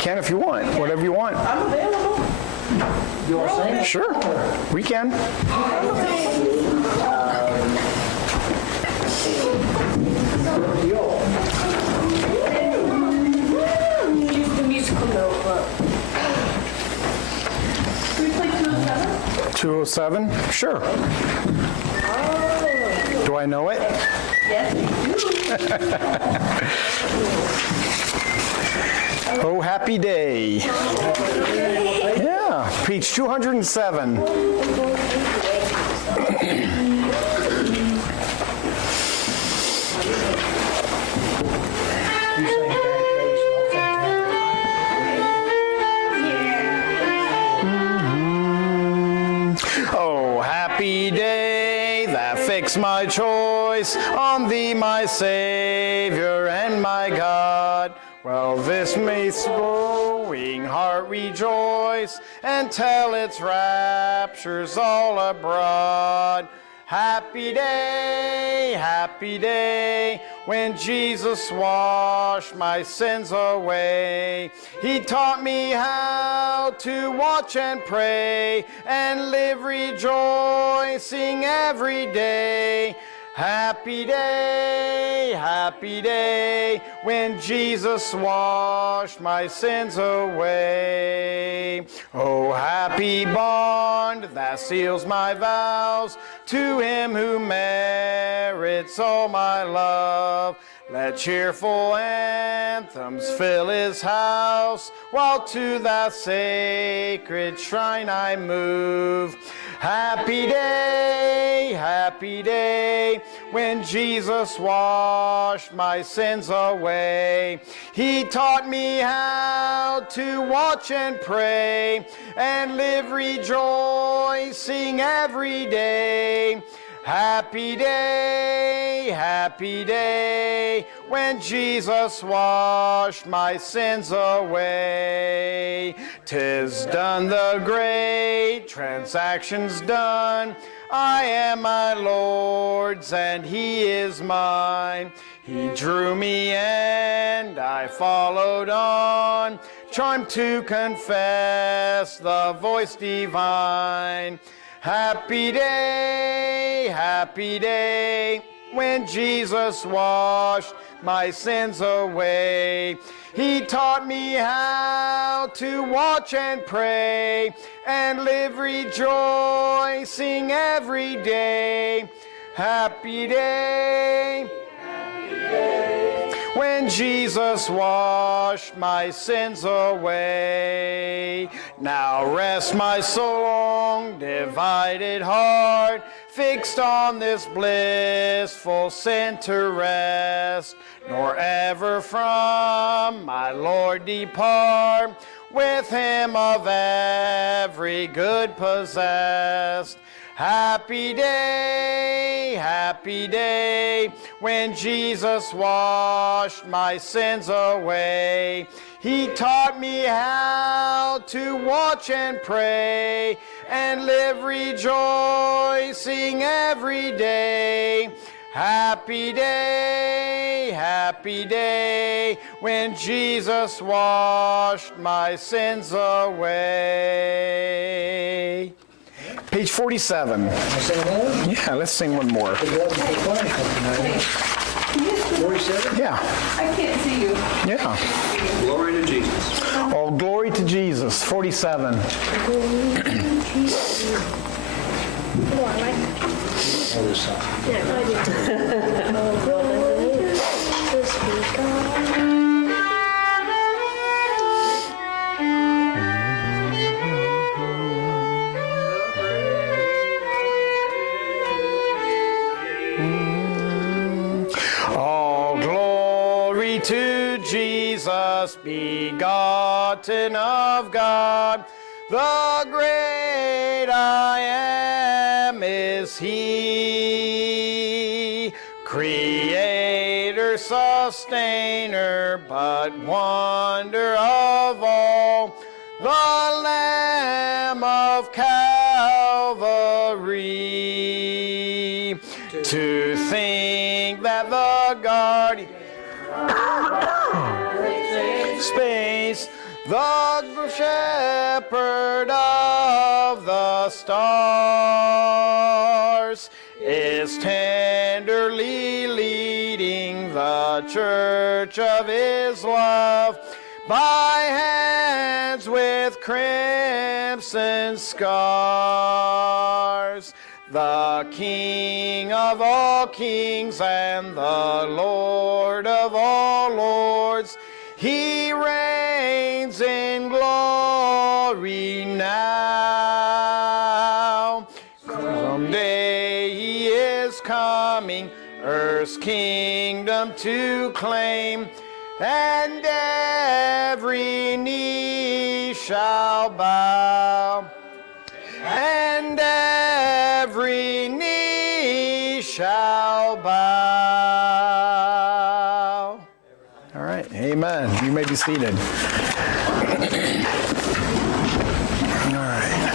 can if you want. Whatever you want. I'm available. You want to sing? Sure. We can. Use the musical note book. Can we play 207? 207? Sure. Do I know it? Yes, we do. Oh, happy day. Yeah, page 207. Oh, happy day that fixed my choice on thee, my Savior and my God. Well, this may glowing heart rejoice and tell its raptures all abroad. Happy day, when Jesus washed my sins away. He taught me how to watch and pray and live rejoicing every day. Happy day, when Jesus washed my sins away. Oh, happy bond that seals my vows to him who merits all my love. Let cheerful anthems fill his house, while to that sacred shrine I move. Happy day, when Jesus washed my sins away. He taught me how to watch and pray and live rejoicing every day. Happy day, when Jesus washed my sins away. 'Tis done, the great transaction's done. I am my Lord's and he is mine. He drew me and I followed on, charmed to confess the voice divine. Happy day, when Jesus washed my sins away. He taught me how to watch and pray and live rejoicing every day. Happy day, when Jesus washed my sins away. Now rest my soul, long divided heart, fixed on this blissful center rest, nor ever from my Lord depart, with him of every good possessed. Happy day, when Jesus washed my sins away. He taught me how to watch and pray and live rejoicing every day. Happy day, when Jesus washed my sins away. Page 47. Yeah, let's sing one more. 47? Yeah. I can't see you. Yeah. Glory to Jesus. All glory to Jesus. 47. Other side. All glory to Jesus, begotten of God, the great I am is he, creator, sustainer, but wonder of all, the Lamb of Calvary. To think that the guardian space, the shepherd of the stars, is tenderly leading the church of his love by hands with crimson scars. The King of all kings and the Lord of all lords, he reigns in glory now. Someday he is coming, earth's kingdom to claim, and every knee shall bow, and every knee shall bow. All right, amen. You may be seated. All right.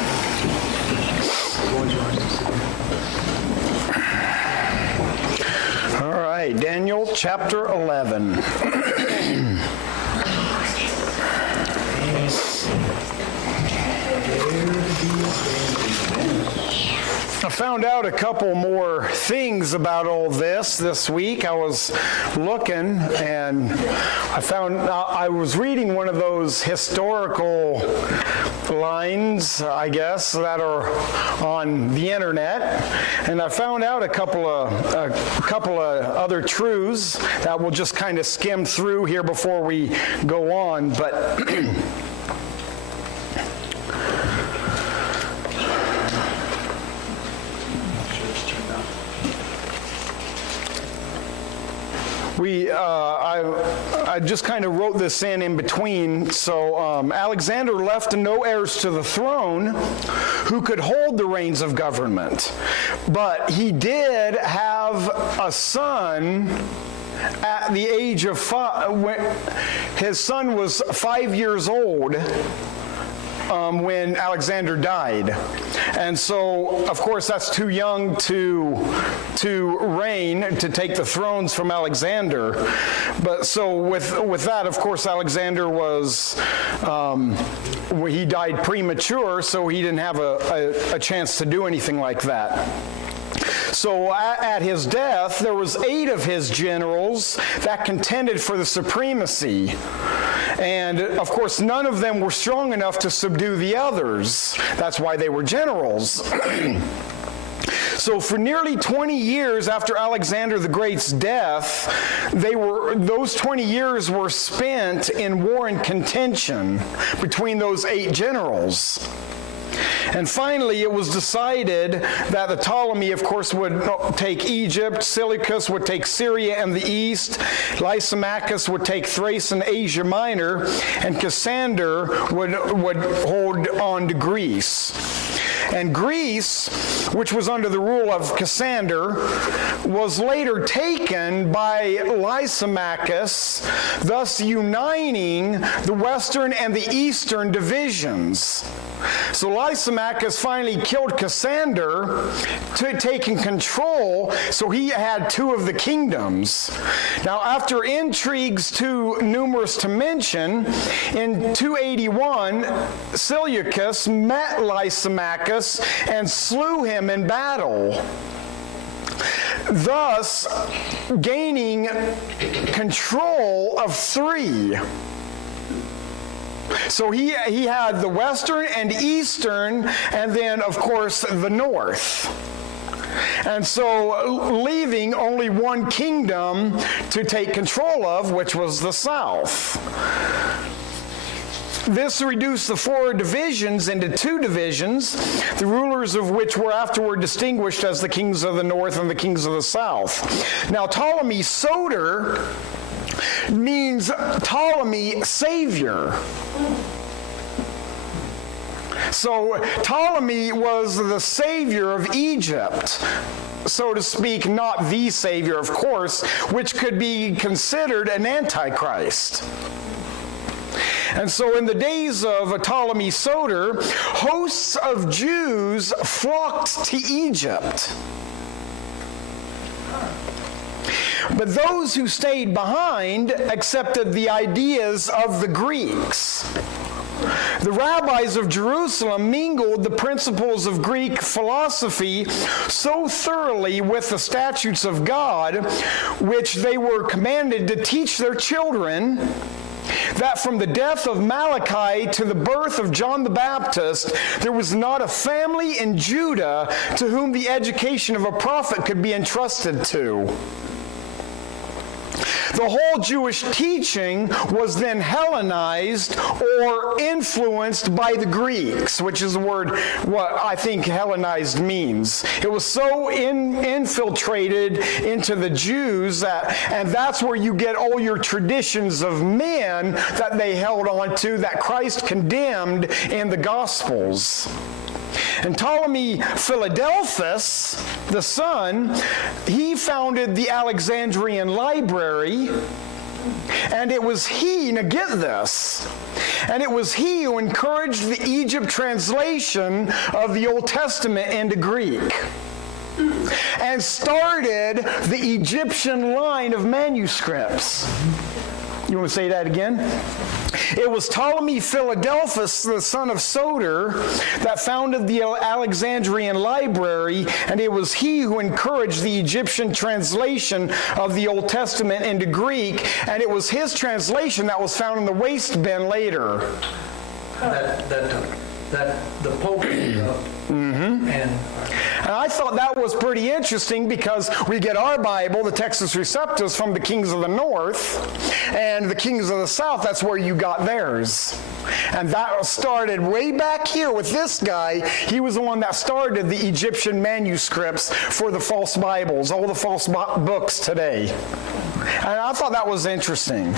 All right, Daniel chapter 11. I found out a couple more things about all this week. I was looking and I was reading one of those historical lines, I guess, that are on the internet, and I found out a couple of other truths that we'll just kind of skim through here before we go on, but I just kind of wrote this in between. So Alexander left no heirs to the throne who could hold the reins of government, but he did have a son at the age of 5. His son was 5 years old when Alexander died. And so, of course, that's too young to reign, to take the thrones from Alexander. But so with that, of course, Alexander was, he died premature, so he didn't have a chance to do anything like that. So at his death, there was 8 of his generals that contended for the supremacy. And, of course, none of them were strong enough to subdue the others. That's why they were generals. So for nearly 20 years after Alexander the Great's death, those 20 years were spent in war and contention between those 8 generals. And finally, it was decided that the Ptolemy, of course, would take Egypt, Seleucus would take Syria and the east, Lysimachus would take Thrace and Asia Minor, and Cassander would hold on to Greece. And Greece, which was under the rule of Cassander, was later taken by Lysimachus, thus uniting the western and the eastern divisions. So Lysimachus finally killed Cassander, taking control, so he had 2 of the kingdoms. Now, after intrigues too numerous to mention, in 281, Seleucus met Lysimachus and slew him in battle, thus gaining control of 3. So he had the western and eastern, and then, of course, the north. And so leaving only one kingdom to take control of, which was the south. This reduced the 4 divisions into 2 divisions, the rulers of which were afterward distinguished as the kings of the north and the kings of the south. Now, Ptolemy Soter means Ptolemy Savior. So Ptolemy was the savior of Egypt, so to speak, not the savior, of course, which could be considered an antichrist. And so in the days of Ptolemy Soter, hosts of Jews flocked to Egypt. But those who stayed behind accepted the ideas of the Greeks. The rabbis of Jerusalem mingled the principles of Greek philosophy so thoroughly with the statutes of God, which they were commanded to teach their children, that from the death of Malachi to the birth of John the Baptist, there was not a family in Judah to whom the education of a prophet could be entrusted to. The whole Jewish teaching was then Hellenized or influenced by the Greeks, which is the word what I think Hellenized means. It was so infiltrated into the Jews and that's where you get all your traditions of men that they held on to that Christ condemned in the Gospels. And Ptolemy Philadelphus, the son, he founded the Alexandrian Library, and it was he, now get this, and it was he who encouraged the Egypt translation of the Old Testament into Greek and started the Egyptian line of manuscripts. You want to say that again? It was Ptolemy Philadelphus, the son of Soter, that founded the Alexandrian Library, and it was he who encouraged the Egyptian translation of the Old Testament into Greek, and it was his translation that was found in the waste bin later. That the Pope And I thought that was pretty interesting because we get our Bible, the Textus Receptus, from the kings of the north, and the kings of the south, that's where you got theirs. And that started way back here with this guy. He was the one that started the Egyptian manuscripts for the false Bibles, all the false books today. And I thought that was interesting.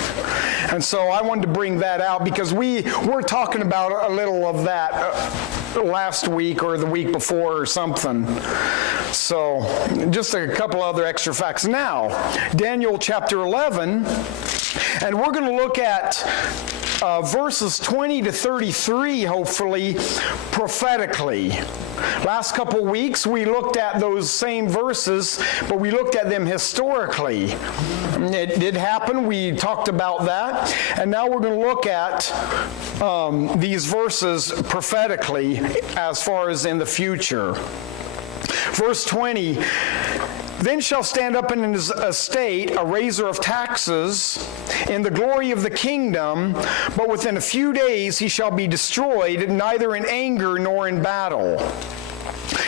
And so I wanted to bring that out because we were talking about a little of that last week or the week before or something. So just a couple other extra facts. Now, Daniel chapter 11, and we're going to look at verses 20 to 33, hopefully, prophetically. Last couple weeks, we looked at those same verses, but we looked at them historically. It did happen. We talked about that. And now we're going to look at these verses prophetically as far as in the future. Verse 20, then shall stand up in his estate a raiser of taxes in the glory of the kingdom, but within a few days he shall be destroyed, neither in anger nor in battle.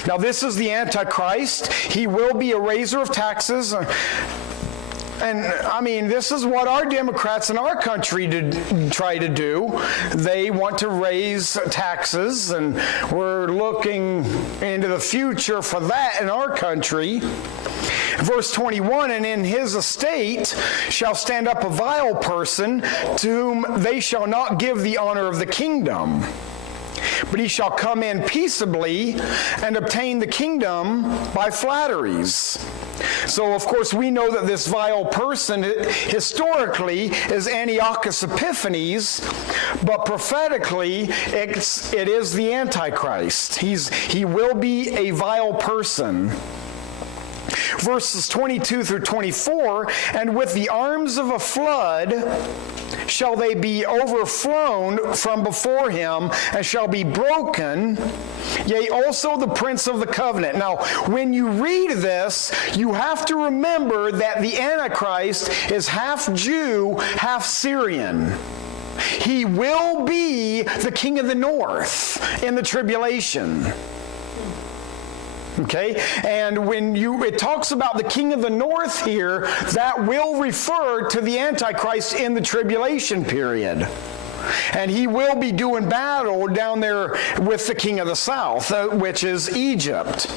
Now this is the Antichrist. He will be a raiser of taxes. And, I mean, this is what our Democrats in our country try to do. They want to raise taxes, and we're looking into the future for that in our country. Verse 21, and in his estate shall stand up a vile person, to whom they shall not give the honor of the kingdom. But he shall come in peaceably and obtain the kingdom by flatteries. So, of course, we know that this vile person historically is Antiochus Epiphanes, but prophetically it is the Antichrist. He will be a vile person. Verses 22 through 24, and with the arms of a flood shall they be overflown from before him, and shall be broken, yea, also the prince of the covenant. Now, when you read this, you have to remember that the Antichrist is half Jew, half Syrian. He will be the king of the north in the tribulation. Okay, and when it talks about the king of the north here, that will refer to the Antichrist in the tribulation period. And he will be doing battle down there with the king of the south, which is Egypt.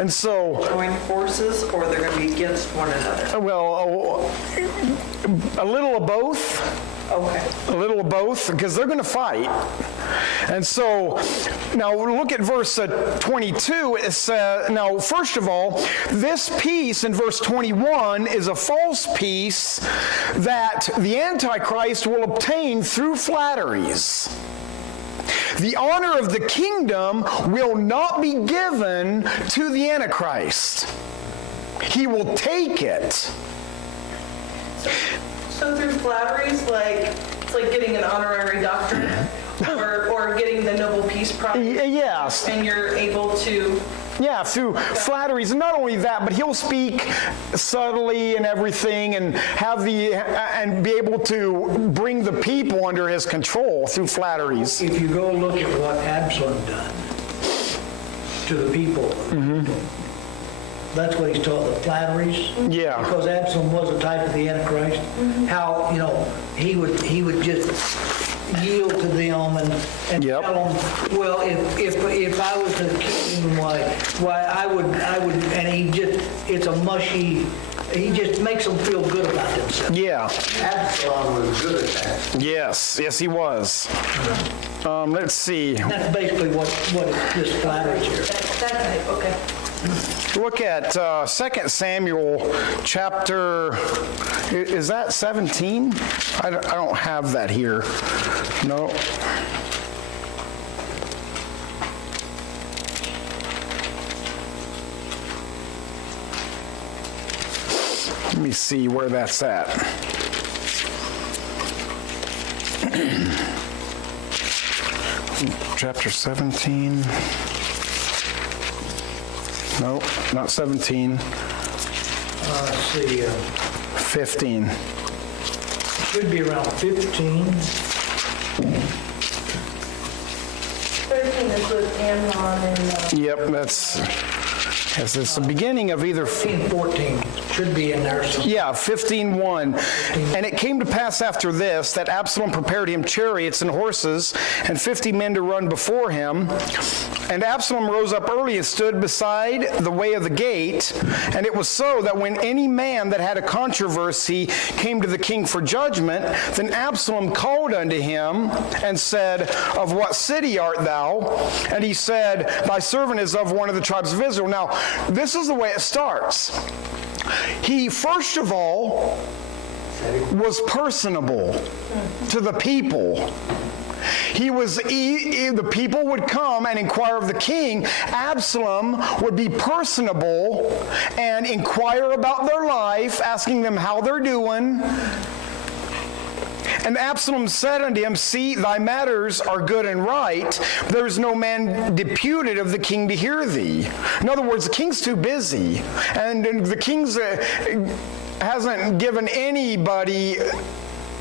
And so... Join forces, or they're going to be against one another? Well, a little of both. Okay. A little of both, because they're going to fight. And so, now look at verse 22. It says, now, first of all, this peace in verse 21 is a false peace that the Antichrist will obtain through flatteries. The honor of the kingdom will not be given to the Antichrist. He will take it. So through flatteries, like It's like getting an honorary doctorate or getting the Nobel Peace Prize. Yes. And you're able to, Yeah, through flatteries, and not only that, but he'll speak subtly and everything, and and be able to bring the people under his control through flatteries. If you go look at what Absalom done to the people, that's what he's taught, the flatteries. Yeah. Because Absalom was a type of the Antichrist. How, he would just yield to them and Yep. tell them, well, if I was the king, why I would, and it's a mushy, he just makes them feel good about themselves. Yeah. Absalom was good at that. Yes, he was. Let's see. That's basically what this flatteries here. that type, okay. Look at 2 Samuel chapter, is that 17? I don't have that here. No. Let me see where that's at. Chapter 17. No, not 17. Let's see, 15. should be around 15. 13 is with Amnon and, Yep, it's the beginning of either. 14 should be in there. So. Yeah, 15:1. And it came to pass after this that Absalom prepared him chariots and horses and 50 men to run before him. And Absalom rose up early and stood beside the way of the gate. And it was so that when any man that had a controversy came to the king for judgment, then Absalom called unto him and said, Of what city art thou? And he said, Thy servant is of one of the tribes of Israel. Now, this is the way it starts. He, first of all, was personable to the people. The people would come and inquire of the king. Absalom would be personable and inquire about their life, asking them how they're doing. And Absalom said unto him, See, thy matters are good and right. There is no man deputed of the king to hear thee. In other words, the king's too busy. And the king's hasn't given anybody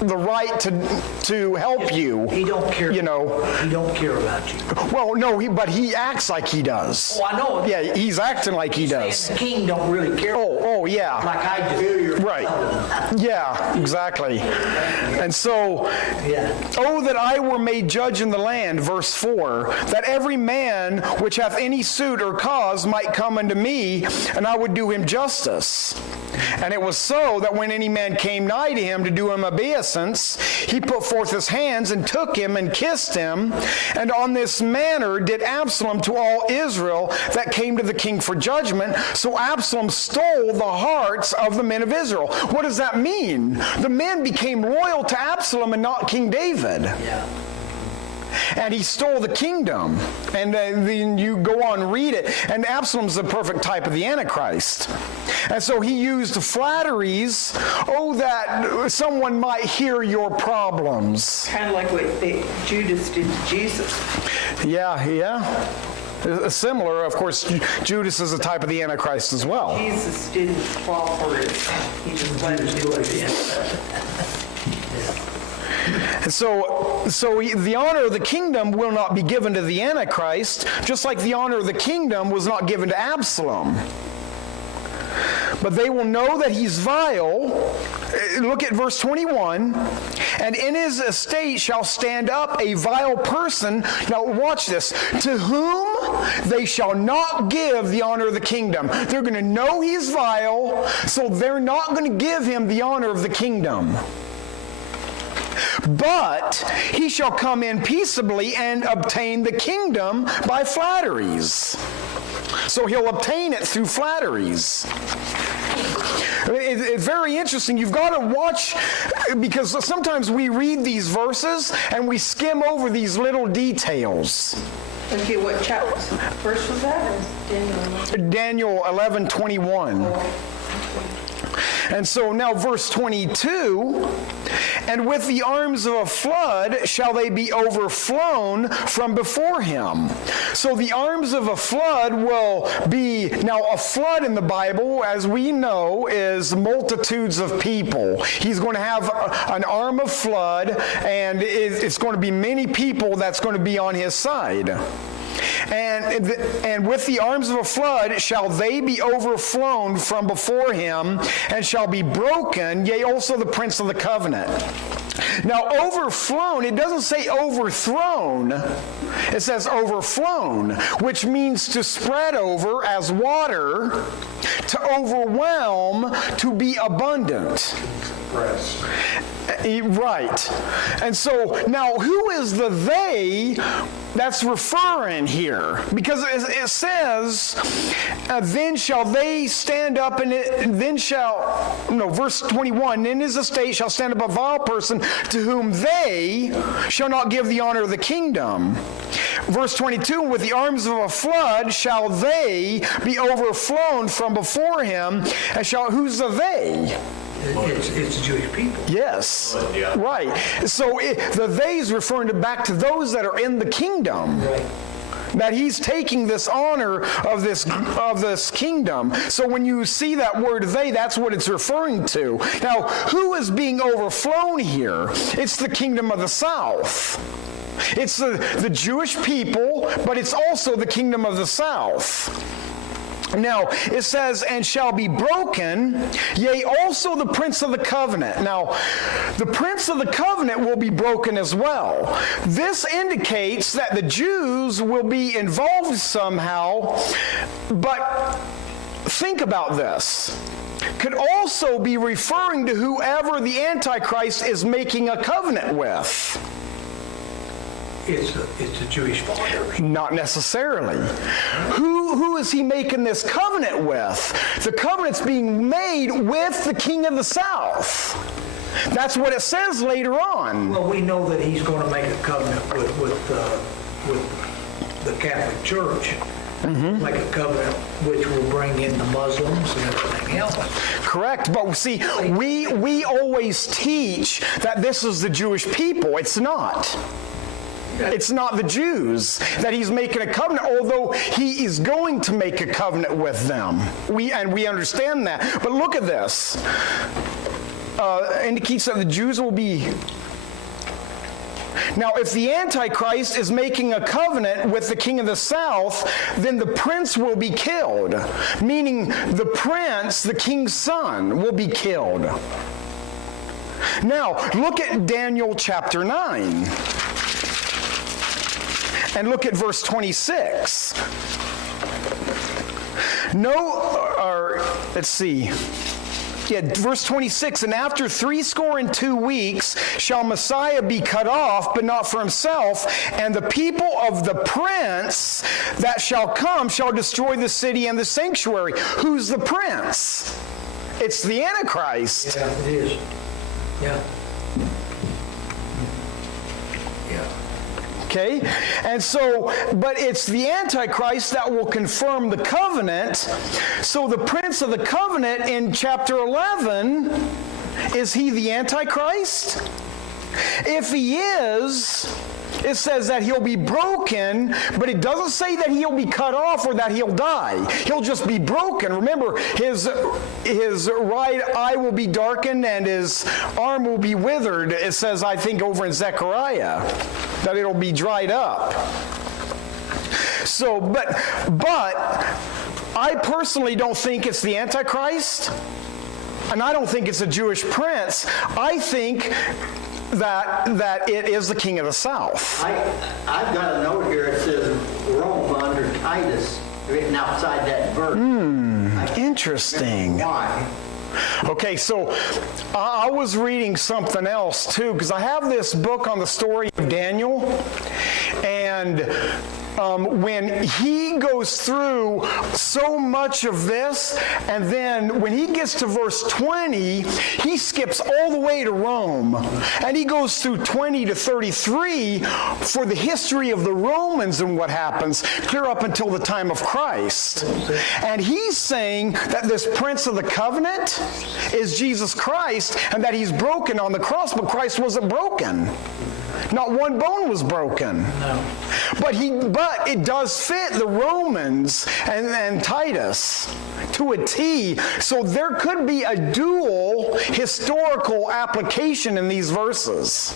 the right to help you. He don't care. You know. He don't care about you. Well, no, but he acts like he does. Oh, I know. Yeah, he's acting like he does. The king don't really care. Oh, yeah. Like I do. Right. Yeah, exactly. And so, Yeah. oh, that I were made judge in the land, verse 4, that every man which hath any suit or cause might come unto me, and I would do him justice. And it was so that when any man came nigh to him to do him obeisance, he put forth his hands and took him and kissed him. And on this manner did Absalom to all Israel that came to the king for judgment. So Absalom stole the hearts of the men of Israel. What does that mean? The men became loyal to Absalom and not King David. Yeah. And he stole the kingdom. And then you go on and read it. And Absalom's the perfect type of the Antichrist. And so he used flatteries, that someone might hear your problems. Kind of like what Judas did to Jesus. Yeah. Similar, of course, Judas is a type of the Antichrist as well. Jesus didn't fall for it. He just let him do it. And so the honor of the kingdom will not be given to the Antichrist, just like the honor of the kingdom was not given to Absalom. But they will know that he's vile. Look at verse 21. And in his estate shall stand up a vile person. Now watch this. To whom they shall not give the honor of the kingdom. They're going to know he's vile, so they're not going to give him the honor of the kingdom. But he shall come in peaceably and obtain the kingdom by flatteries. So he'll obtain it through flatteries. It's very interesting. You've got to watch, because sometimes we read these verses and we skim over these little details. Okay, what chapter? Verse was that? Daniel 11:21. And so now verse 22, and with the arms of a flood shall they be overflown from before him. So the arms of a flood will be, now a flood in the Bible, as we know, is multitudes of people. He's going to have an arm of flood, and it's going to be many people that's going to be on his side. And with the arms of a flood shall they be overflown from before him, and shall be broken, yea, also the prince of the covenant. Now, overflown, it doesn't say overthrown. It says overflown, which means to spread over as water, to overwhelm, to be abundant. Press. Right. And so now who is the they that's referring here? Because it says, then shall they stand up, and verse 21, in his estate shall stand up a vile person to whom they shall not give the honor of the kingdom. Verse 22, with the arms of a flood shall they be overflown from before him, and who's the they? It's the Jewish people. Yes, right. So the they is referring back to those that are in the kingdom. Right. That he's taking this honor of this kingdom. So when you see that word they, that's what it's referring to. Now, who is being overflown here? It's the kingdom of the south. It's the Jewish people, but it's also the kingdom of the south. Now, it says, and shall be broken, yea, also the prince of the covenant. Now, the prince of the covenant will be broken as well. This indicates that the Jews will be involved somehow, but think about this. Could also be referring to whoever the Antichrist is making a covenant with. It's the Jewish fathers. Not necessarily. Who is he making this covenant with? The covenant's being made with the king of the south. That's what it says later on. Well, we know that he's going to make a covenant with the Catholic Church. Mm-hmm. Make a covenant which will bring in the Muslims and everything else. Correct, but see, we always teach that this is the Jewish people. It's not. It's not the Jews that he's making a covenant, although he is going to make a covenant with them. We understand that. But look at this. Indicates that the Jews will be... Now, if the Antichrist is making a covenant with the king of the south, then the prince will be killed. Meaning the prince, the king's son, will be killed. Now, look at Daniel chapter 9. And look at verse 26. Let's see. Yeah, verse 26, and after 62 weeks shall Messiah be cut off, but not for himself, and the people of the prince that shall come shall destroy the city and the sanctuary. Who's the prince? It's the Antichrist. Yeah, it is. Yeah. Okay? And so, but it's the Antichrist that will confirm the covenant. So the prince of the covenant in chapter 11, is he the Antichrist? If he is, it says that he'll be broken, but it doesn't say that he'll be cut off or that he'll die. He'll just be broken. Remember, his right eye will be darkened and his arm will be withered. It says, I think, over in Zechariah, that it'll be dried up. So, but I personally don't think it's the Antichrist, and I don't think it's a Jewish prince. I think that it is the king of the south. I've got a note here. It says Rome under Titus, written outside that verse. Interesting. Why? Okay, so I was reading something else too, because I have this book on the story of Daniel, and when he goes through so much of this, and then when he gets to verse 20, he skips all the way to Rome, and he goes through 20 to 33 for the history of the Romans and what happens, clear up until the time of Christ. And he's saying that this Prince of the Covenant is Jesus Christ, and that he's broken on the cross, but Christ wasn't broken. Not one bone was broken. No. But it does fit the Romans and Titus to a T. So there could be a dual historical application in these verses.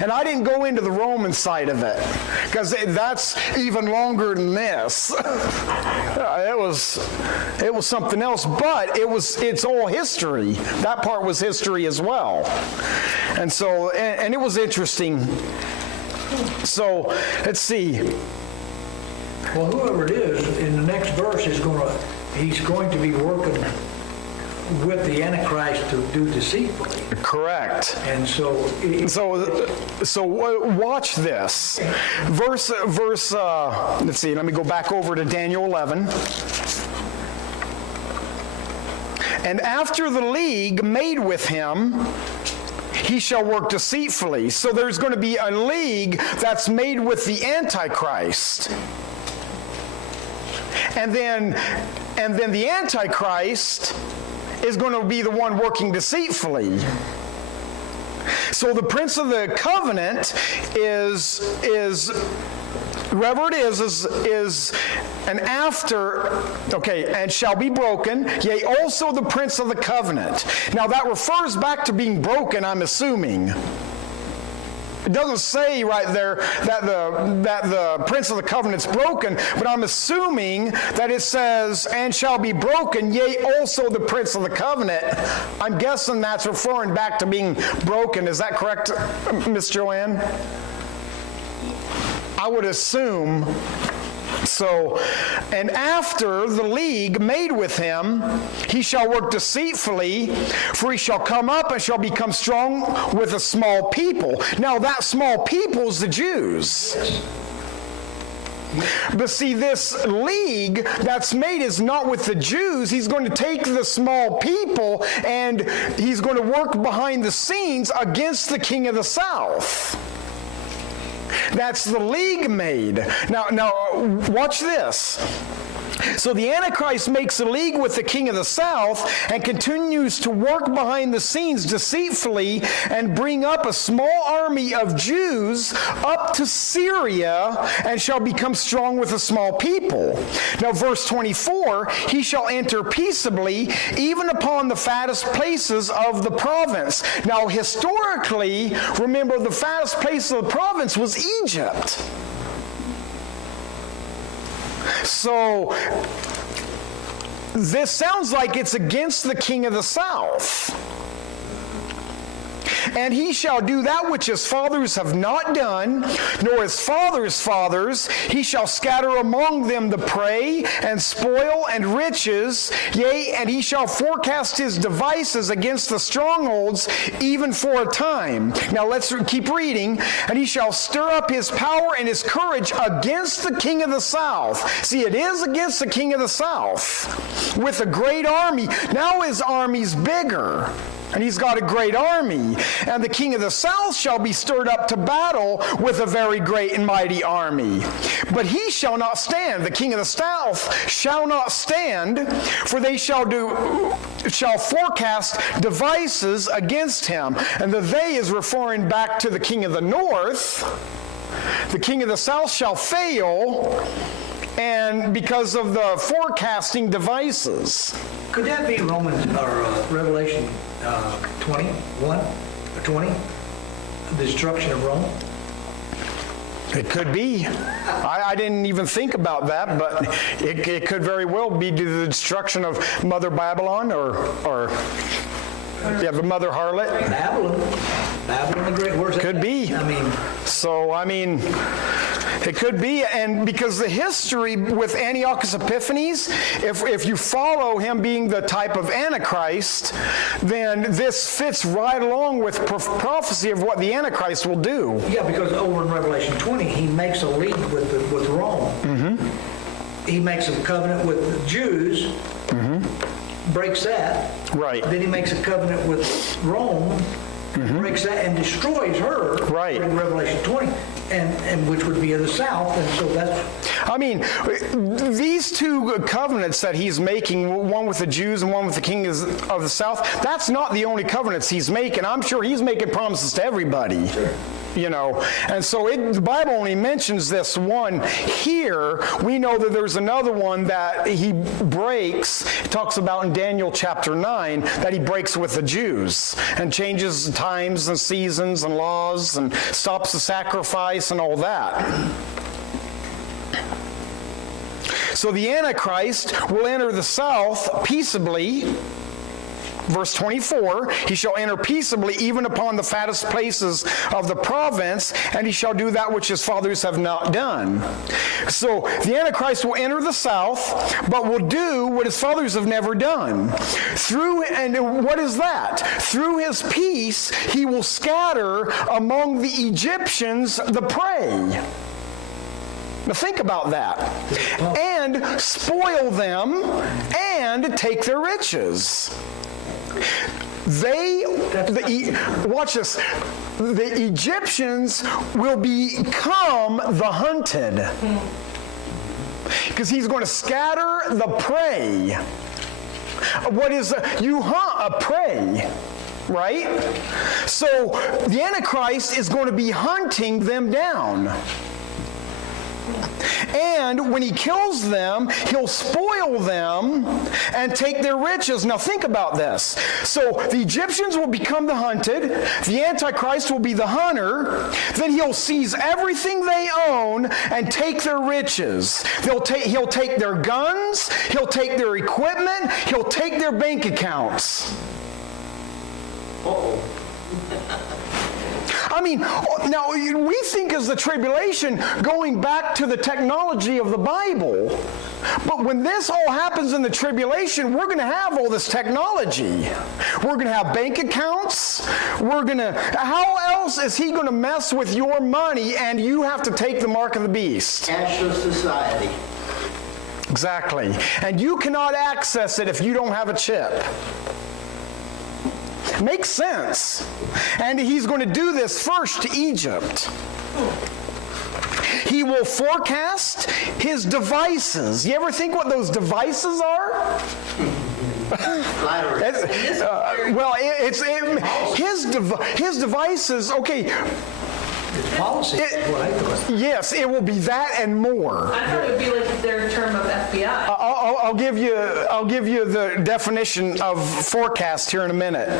And I didn't go into the Roman side of it, because that's even longer than this. It was something else, but it's all history. That part was history as well. And so, and it was interesting. So, let's see. Well, whoever it is, in the next verse, he's going to be working with the Antichrist to do deceitfully. Correct. And so watch this. Verse, let's see, let me go back over to Daniel 11. And after the league made with him, he shall work deceitfully. So there's going to be a league that's made with the Antichrist. And then the Antichrist is going to be the one working deceitfully. So the Prince of the Covenant is whoever it is an after, okay, and shall be broken, yea, also the Prince of the Covenant. Now that refers back to being broken, I'm assuming. It doesn't say right there that the Prince of the Covenant's broken, but I'm assuming that it says, and shall be broken, yea, also the Prince of the Covenant. I'm guessing that's referring back to being broken. Is that correct, Miss Joanne? I would assume so. And after the league made with him, he shall work deceitfully, for he shall come up and shall become strong with a small people. Now that small people is the Jews. But see, this league that's made is not with the Jews. He's going to take the small people and he's going to work behind the scenes against the king of the south. That's the league made. Now, watch this. So the Antichrist makes a league with the king of the south and continues to work behind the scenes deceitfully and bring up a small army of Jews up to Syria and shall become strong with a small people. Now verse 24, he shall enter peaceably even upon the fattest places of the province. Now historically, remember the fattest place of the province was Egypt. So, this sounds like it's against the king of the south. And he shall do that which his fathers have not done, nor his fathers' fathers. He shall scatter among them the prey, and spoil, and riches. Yea, and he shall forecast his devices against the strongholds, even for a time. Now let's keep reading. And he shall stir up his power and his courage against the king of the south. See, it is against the king of the south, with a great army. Now his army's bigger. And he's got a great army. And the king of the south shall be stirred up to battle with a very great and mighty army. But he shall not stand. The king of the south shall not stand, for they shall forecast devices against him. And the they is referring back to the king of the north. The king of the south shall fail, and because of the forecasting devices. Could that be Romans or Revelation 21 or 20? The destruction of Rome? It could be. I didn't even think about that, but it could very well be due to the destruction of Mother Babylon or the Mother Harlot. Babylon the Great. Where's that? Could be. I mean, so, It could be, and because the history with Antiochus Epiphanes, if you follow him being the type of Antichrist, then this fits right along with prophecy of what the Antichrist will do. Yeah, because over in Revelation 20, he makes a league with Rome. He makes a covenant with the Jews, breaks that. Right. Then he makes a covenant with Rome, breaks that, and destroys her. Right. In Revelation 20, and which would be in the south, and so that's... I mean, these two covenants that he's making, one with the Jews and one with the kings of the south, that's not the only covenants he's making. I'm sure he's making promises to everybody. Sure. You know, and so the Bible only mentions this one here. We know that there's another one that he breaks. It talks about in Daniel chapter 9 that he breaks with the Jews and changes times and seasons and laws and stops the sacrifice and all that. So the Antichrist will enter the south peaceably. Verse 24, he shall enter peaceably even upon the fattest places of the province, and he shall do that which his fathers have not done. So the Antichrist will enter the south, but will do what his fathers have never done. And what is that? Through his peace, he will scatter among the Egyptians the prey. Now think about that. And spoil them and take their riches. Watch this. The Egyptians will become the hunted. Because he's going to scatter the prey. What is you hunt a prey, right? So the Antichrist is going to be hunting them down. And when he kills them, he'll spoil them and take their riches. Now think about this. So the Egyptians will become the hunted. The Antichrist will be the hunter. Then he'll seize everything they own and take their riches. He'll take their guns. He'll take their equipment. He'll take their bank accounts. Uh-oh. I mean, now we think as the tribulation going back to the technology of the Bible. But when this all happens in the tribulation, we're going to have all this technology. We're going to have bank accounts. How else is he going to mess with your money and you have to take the mark of the beast? Cashless society. Exactly. And you cannot access it if you don't have a chip. Makes sense. And he's going to do this first to Egypt. He will forecast his devices. You ever think what those devices are? His devices, okay. Policy is what I thought. Yes, it will be that and more. I thought it would be like their term of FBI. I'll give you the definition of forecast here in a minute.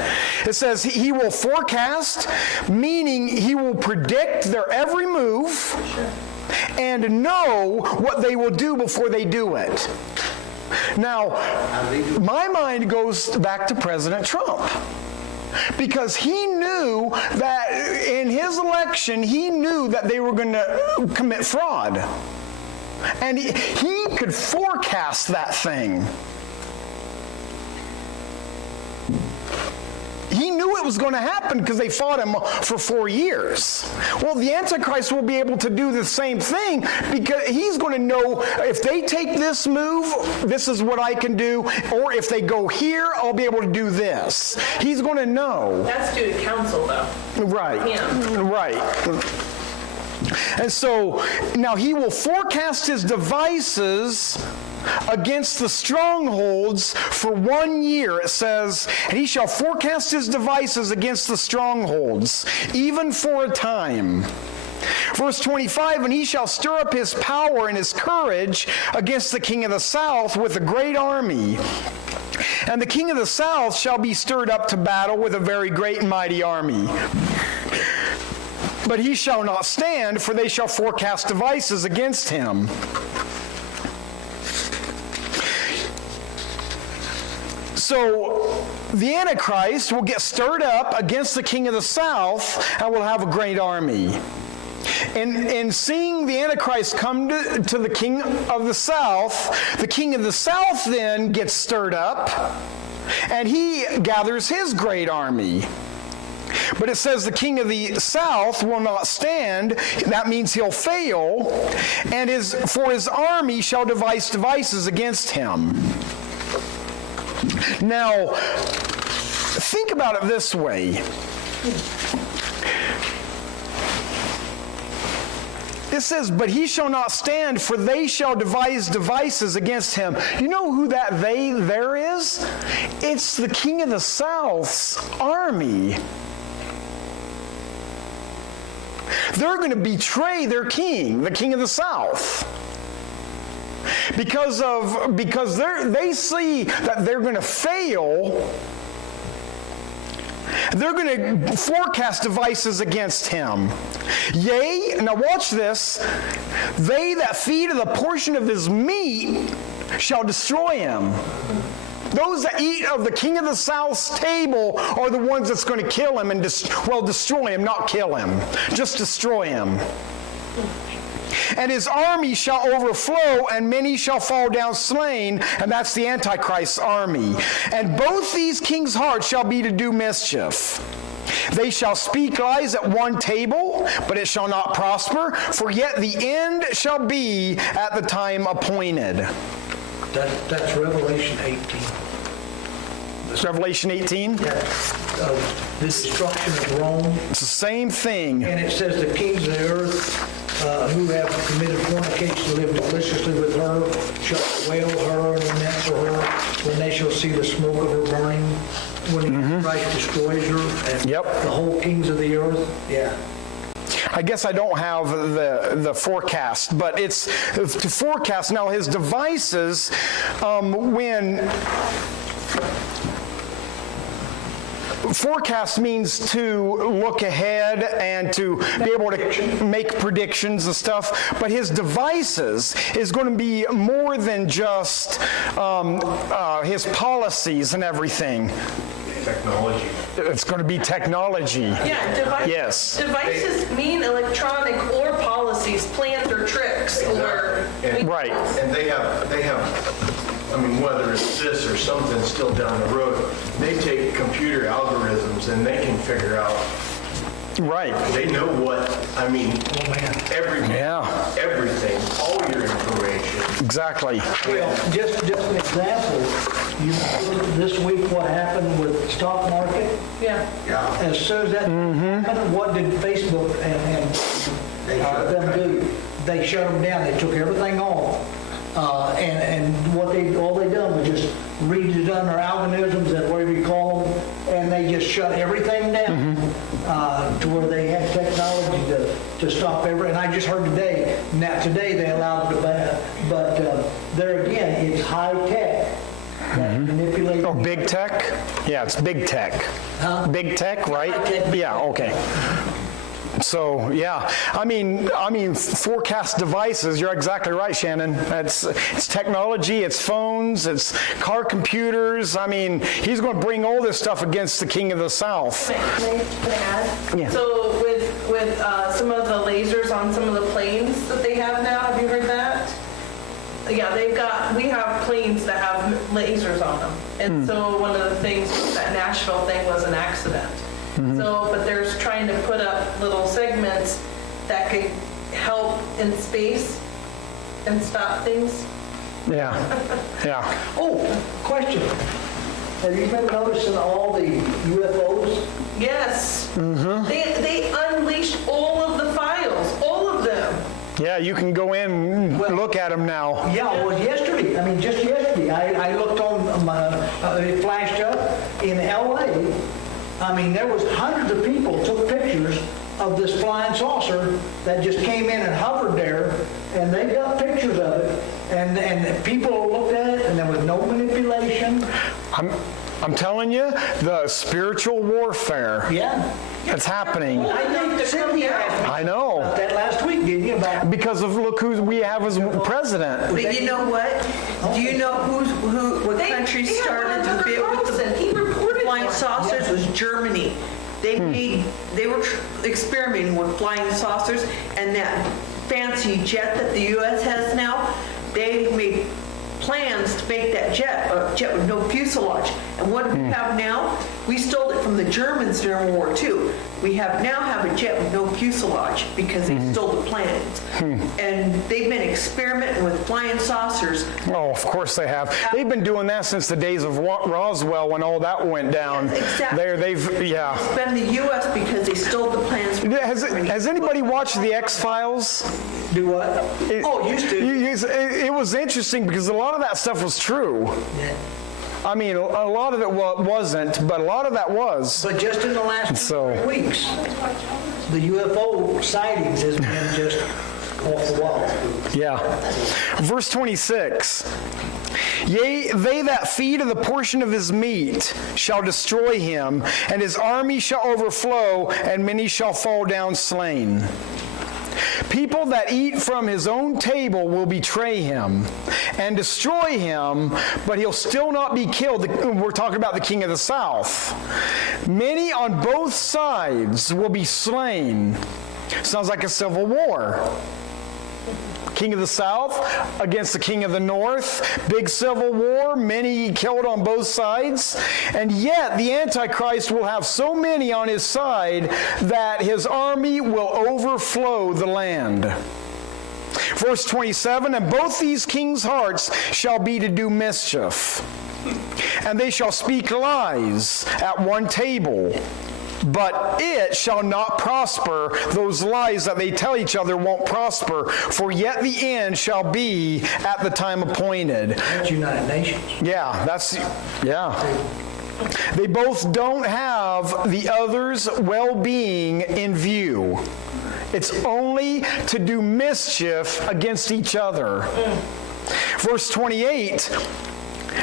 It says he will forecast, meaning he will predict their every move and know what they will do before they do it. Now, my mind goes back to President Trump. Because he knew that in his election, he knew that they were going to commit fraud. And he could forecast that thing. He knew it was going to happen because they fought him for 4 years. Well, the Antichrist will be able to do the same thing because he's going to know if they take this move, this is what I can do, or if they go here, I'll be able to do this. He's going to know. That's due to counsel, though. Right. Yeah. Right. And so now he will forecast his devices against the strongholds for 1 year. It says, and he shall forecast his devices against the strongholds, even for a time. Verse 25, and he shall stir up his power and his courage against the king of the south with a great army. And the king of the south shall be stirred up to battle with a very great and mighty army. But he shall not stand, for they shall forecast devices against him. So the Antichrist will get stirred up against the king of the south and will have a great army. in seeing the Antichrist come to the king of the south then gets stirred up, and he gathers his great army. But it says the king of the south will not stand. That means he'll fail, and for his army shall devise devices against him. Now, think about it this way. It says, but he shall not stand, for they shall devise devices against him. You know who that they there is? It's the king of the south's army. They're going to betray their king, the king of the south. Because they see that they're going to fail. They're going to forecast devices against him. Yea, now watch this, they that feed of the portion of his meat shall destroy him. Those that eat of the king of the south's table are the ones that's going to kill him and destroy him, not kill him, just destroy him. And his army shall overflow, and many shall fall down slain, and that's the Antichrist's army. And both these kings' hearts shall be to do mischief. They shall speak lies at one table, but it shall not prosper, for yet the end shall be at the time appointed. That's Revelation 18. It's Revelation 18? The destruction of Rome. It's the same thing. And it says the kings of the earth who have committed fornication, live deliciously with her, shall bewail her and lament for her when they shall see the smoke of her burning, when Christ destroys her, and the whole kings of the earth. Yeah. I guess I don't have the forecast, but it's to forecast. Now, his devices, when forecast means to look ahead and to be able to make predictions and stuff, but his devices is going to be more than just his policies and everything. Technology. It's going to be technology. Yeah, Yes. Devices mean electronic or policies, plans or tricks. Exactly. Right. And they have, I mean, whether it's this or something still down the road, they take computer algorithms and they can figure out. Right. They know what, I mean, everything, all your information. Exactly. Well, just an example, this week what happened with the stock market? Yeah. As soon as that happened, what did Facebook and them do? They shut them down. They took everything off. And what all they done was just redone their algorithms, and whatever you call them, and they just shut everything down to where they had technology to stop everything. And I just heard today they allowed it to, but there again, it's high tech. Manipulating. Oh, big tech? Yeah, it's big tech. Huh? Big tech, right? Yeah, okay. So, yeah, I mean, forecast devices, you're exactly right, Shannon. It's technology, it's phones, it's car computers. I mean, he's going to bring all this stuff against the king of the south. Can I add? Yeah. So with some of the lasers on some of the planes that they have now, have you heard that? Yeah, we have planes that have lasers on them. And so one of the things with that Nashville thing was an accident. So, but there's trying to put up little segments that could help in space and stop things. Yeah, yeah. Oh, question. Have you been noticing all the UFOs? Yes. They unleashed all of the files, all of them. Yeah, you can go in and look at them now. Yeah, well, yesterday, just yesterday, I looked on my, it flashed up in LA. I mean, there was hundreds of people took pictures of this flying saucer that just came in and hovered there, and they got pictures of it, and people looked at it, and there was no manipulation. I'm telling you, the spiritual warfare. Yeah. That's happening. I think Cynthia asked me I know. about that last week, didn't you? About Because of look who we have as president. But you know what? Do you know what country They had started one, to Tucker build with Carlson. He reported flying one. saucers? Was Germany. They were experimenting with flying saucers, and that fancy jet that the U.S. has now, they made plans to make that jet, a jet with no fuselage. And what do we have now? We stole it from the Germans during World War II. We now have a jet with no fuselage because they stole the plans. And they've been experimenting with flying saucers. Oh, of course they have. They've been doing that since the days of Roswell when all that went down. Yes, exactly. They've It's been the U.S. because they stole the plans. Has anybody watched the X-Files? Do what? Used to. It was interesting because a lot of that stuff was true. Yeah. I mean, a lot of it wasn't, but a lot of that was. But just in the last 3 weeks, the UFO sightings has been just off the wall. Yeah. Verse 26. Yea, they that feed of the portion of his meat shall destroy him, and his army shall overflow, and many shall fall down slain. People that eat from his own table will betray him and destroy him, but he'll still not be killed. We're talking about the king of the south. Many on both sides will be slain. Sounds like a civil war. King of the south against the king of the north, big civil war, many killed on both sides, and yet the Antichrist will have so many on his side that his army will overflow the land. Verse 27, and both these kings' hearts shall be to do mischief, and they shall speak lies at one table. But it shall not prosper. Those lies that they tell each other won't prosper. For yet the end shall be at the time appointed. That's United Nations. Yeah. They both don't have the other's well-being in view. It's only to do mischief against each other. Verse 28,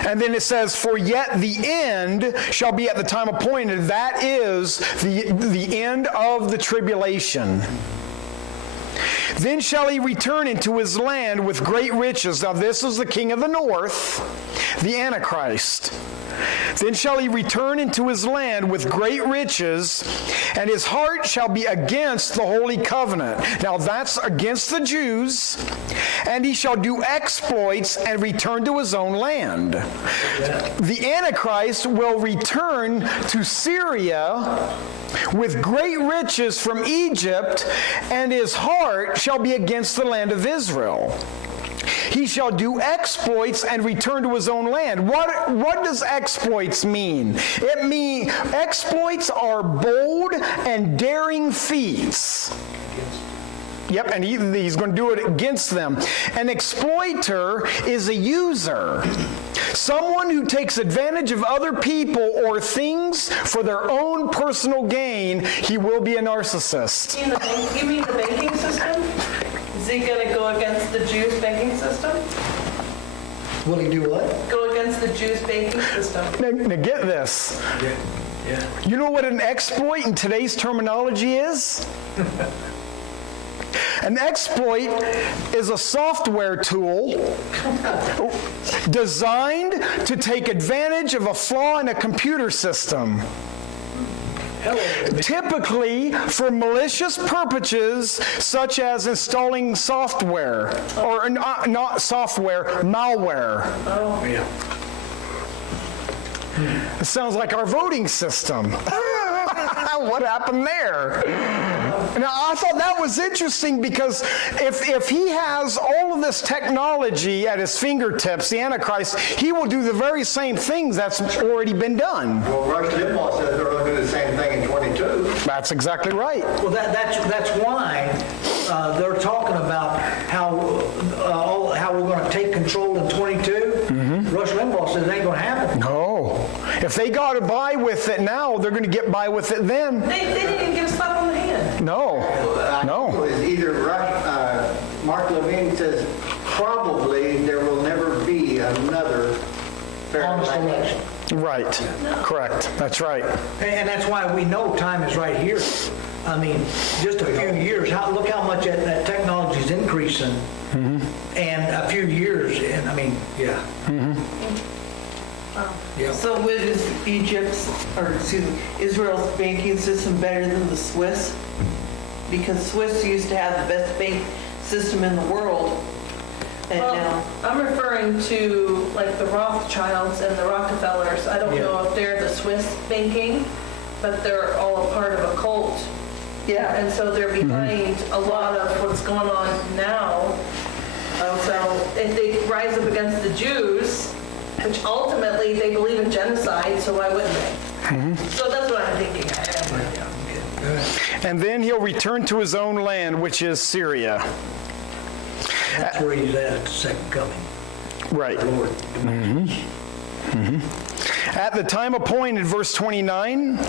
and then it says, for yet the end shall be at the time appointed. That is the end of the tribulation. Then shall he return into his land with great riches. Now this is the king of the north, the Antichrist. Then shall he return into his land with great riches, and his heart shall be against the holy covenant. Now that's against the Jews, and he shall do exploits and return to his own land. The Antichrist will return to Syria with great riches from Egypt, and his heart shall be against the land of Israel. He shall do exploits and return to his own land. What does exploits mean? It means exploits are bold and daring feats. Yep, and he's going to do it against them. An exploiter is a user. Someone who takes advantage of other people or things for their own personal gain. He will be a narcissist. You mean the banking system? Is he going to go against the Jews' banking system? Will he do what? Go against the Jews' banking system. Now get this. Yeah. You know what an exploit in today's terminology is? An exploit is a software tool designed to take advantage of a flaw in a computer system. Typically for malicious purposes such as installing software, or not software, malware. Oh. Yeah. It sounds like our voting system. What happened there? Now, I thought that was interesting because if he has all of this technology at his fingertips, the Antichrist, he will do the very same things that's already been done. Well, Rush Limbaugh says they're going to do the same thing in 22. That's exactly right. Well, that's why they're talking about how we're going to take control in 22. Rush Limbaugh says it ain't going to happen. No. If they got by with it now, they're going to get by with it then. They didn't even give a slap on the hand. No. No. It's either Mark Levine says probably there will never be another fair Honest election. Right. Correct. That's right. And that's why we know time is right here. I mean, just a few years, look how much that technology is increasing. And a few years, and I mean, yeah. Yeah. So is Israel's banking system better than the Swiss? Because Swiss used to have the best bank system in the world, and Well, now, I'm referring to like the Rothschilds and the Rockefellers. I don't know if they're the Swiss banking, but they're all a part of a cult. yeah. And so they're behind a lot of what's going on now. So if they rise up against the Jews, which ultimately they believe in genocide, so why wouldn't they? So that's what I'm thinking. And then he'll return to his own land, which is Syria. That's where he's at the second coming. Right. Lord. At the time appointed, verse 29,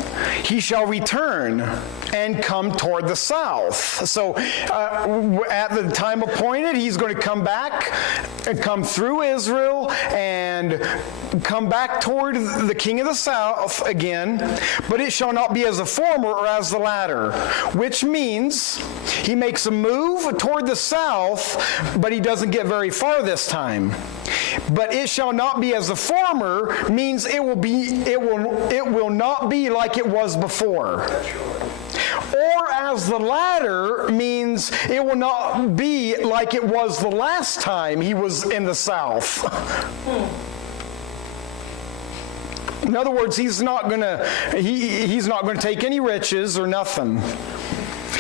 he shall return and come toward the south. So at the time appointed, he's going to come back and come through Israel and come back toward the king of the south again. But it shall not be as the former or as the latter, which means he makes a move toward the south, but he doesn't get very far this time. But it shall not be as the former means it will not be like it was before. Or as the latter means it will not be like it was the last time he was in the south. In other words, he's not going to take any riches or nothing.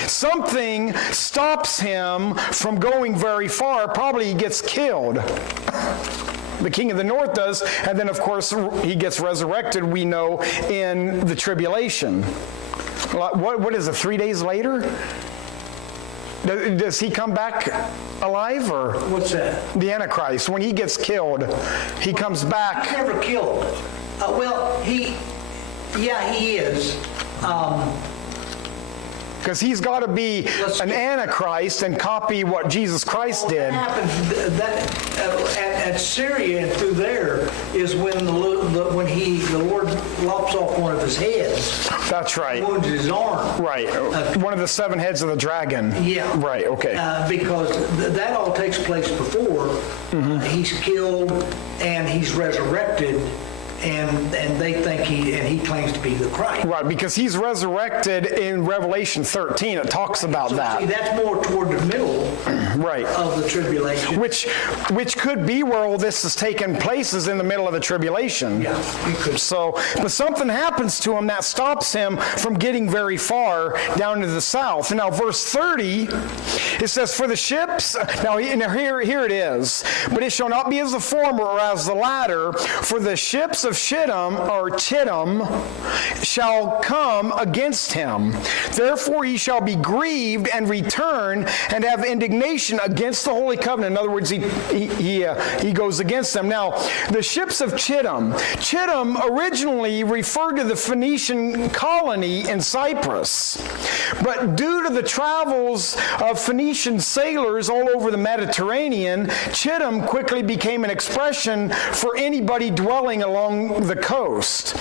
Something stops him from going very far. Probably he gets killed. The king of the north does, and then of course he gets resurrected, we know, in the tribulation. What is it, 3 days later? Does he come back alive, or? What's that? The Antichrist, when he gets killed, he comes back. He's never killed. Well, he is. Because he's got to be an Antichrist and copy what Jesus Christ did. What happens at Syria and through there is when the Lord lops off one of his heads. That's right. Wounds his arm. Right. One of the 7 heads of the dragon. Yeah. Right, okay. Because that all takes place before he's killed and he's resurrected. And they think he claims to be the Christ. Right, because he's resurrected in Revelation 13. It talks about that. See, that's more toward the middle right. of the tribulation. Which could be where all this is taking place, is in the middle of the tribulation. Yeah, it could. So, but something happens to him that stops him from getting very far down to the south. Now, verse 30, it says, for the ships, now here it is, but it shall not be as the former or as the latter, for the ships of Chittim shall come against him. Therefore he shall be grieved and return and have indignation against the holy covenant. In other words, he goes against them. Now, the ships of Chittim originally referred to the Phoenician colony in Cyprus. But due to the travels of Phoenician sailors all over the Mediterranean, Chittim quickly became an expression for anybody dwelling along the coast.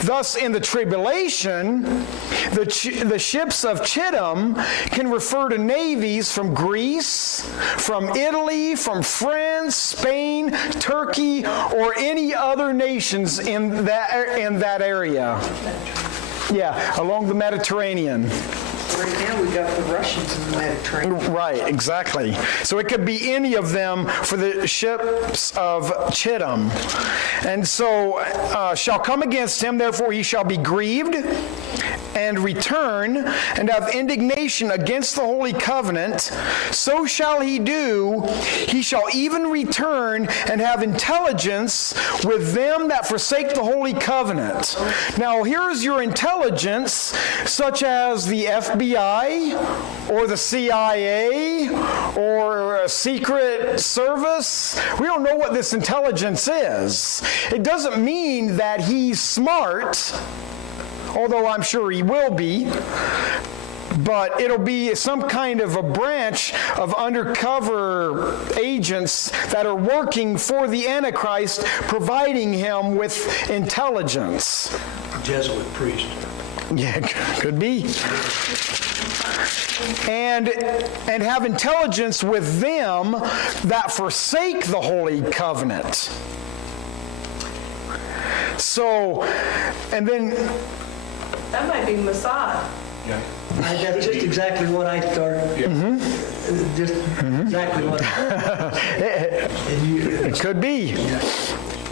Thus, in the tribulation, the ships of Chittim can refer to navies from Greece, from Italy, from France, Spain, Turkey, or any other nations in that area. Yeah, along the Mediterranean. Right now, we got the Russians in the Mediterranean. Right, exactly. So it could be any of them for the ships of Chittim. And so shall come against him, therefore he shall be grieved and return and have indignation against the holy covenant. So shall he do. He shall even return and have intelligence with them that forsake the holy covenant. Now here's your intelligence, such as the FBI or the CIA or a secret service. We don't know what this intelligence is. It doesn't mean that he's smart, although I'm sure he will be, but it'll be some kind of a branch of undercover agents that are working for the Antichrist, providing him with intelligence. Jesuit priest. Yeah, could be. And have intelligence with them that forsake the holy covenant. So, and then, That might be Mossad. That's just exactly what I started. Just exactly what. And you- it could be.